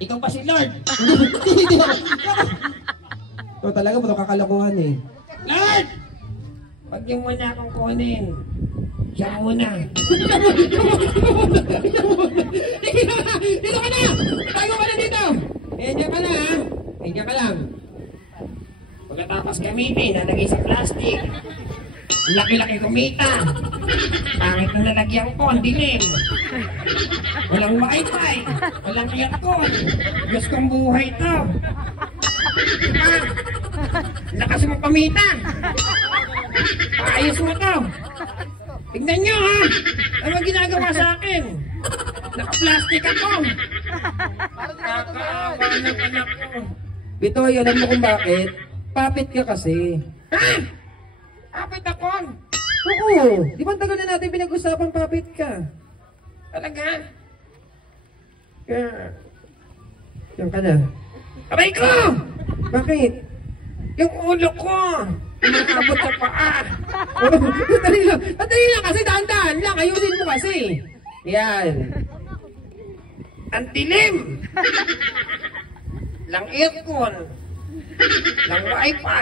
Ikaw ba si Lord? Hindi ako. Ito talaga mo ito kakalokohan eh. Lord! Huwag niyo muna akong kunin. Siya muna. Dito ka na! Tago ka na dito! Diyan ka na ha! Diyan ka lang. Pagkatapos gamitin, nalagay sa plastic. Laki-laki kumita. Pangit na nalagyan ko, ang dilim. Walang wifi. Walang aircon. Diyos kong buhay to. Lakas mo kumita. Paayos mo to. Tignan nyo ha. Ano ginagawa sa akin? Naka-plastic ako. Nakakaawa ng anak ko. Bitoy, alam mo kung bakit? Papit ka kasi. Ha? Kapit ako. Oo! Di ba ang tagal na natin pinag-usapang papit ka? Talaga? Diyan ka na. Aray ko! Bakit? Yung ulo ko! Umakabot sa paa! Dali lang kasi dahan-dahan lang. Ayusin mo kasi. Yan. Ang dilim! Lang aircon! Lang wifi!